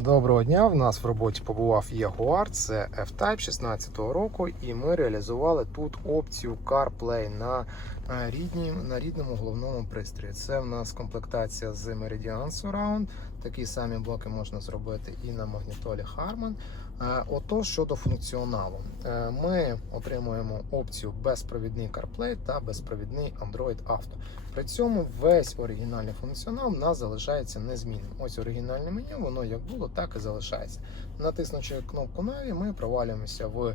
Доброго дня! В нас в роботі побував Jaguar, це F-Type 16-го року, і ми реалізували тут опцію CarPlay на, е, рідні, на рідному головному пристрої. Це в нас комплектація з Meridian Surround. Такі самі блоки можна зробити і на магнітолі Harman. Е, Ото щодо функціоналу, Е, ми отримуємо опцію безпровідний CarPlay та безпровідний Android Auto. При цьому весь оригінальний функціонал в нас залишається незмінним. Ось оригінальне меню, воно як було, так і залишається. Натиснучи кнопку Navi, ми провалюємося в е,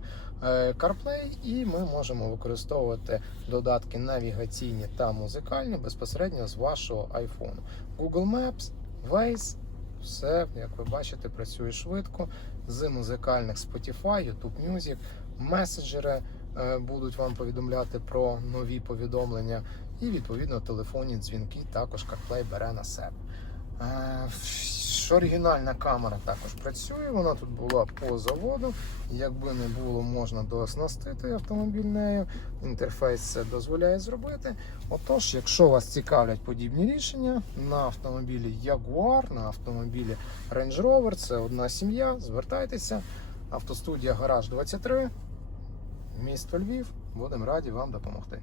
CarPlay і ми можемо використовувати додатки навігаційні та музикальні безпосередньо з вашого iPhone. Google Maps, Waze, все, як ви бачите, працює швидко. З музикальних Spotify, YouTube Music, меседжери е, будуть вам повідомляти про нові повідомлення. І відповідно телефонні дзвінки також CarPlay бере на себе. Е, ж Оригінальна камера також працює, вона тут була по заводу. Якби не було, можна дооснастити автомобіль нею. Інтерфейс це дозволяє зробити. Отож, якщо вас цікавлять подібні рішення на автомобілі Jaguar, на автомобілі Range Rover, це одна сім'я. Звертайтеся. Автостудія Гараж 23, місто Львів. Будемо раді вам допомогти.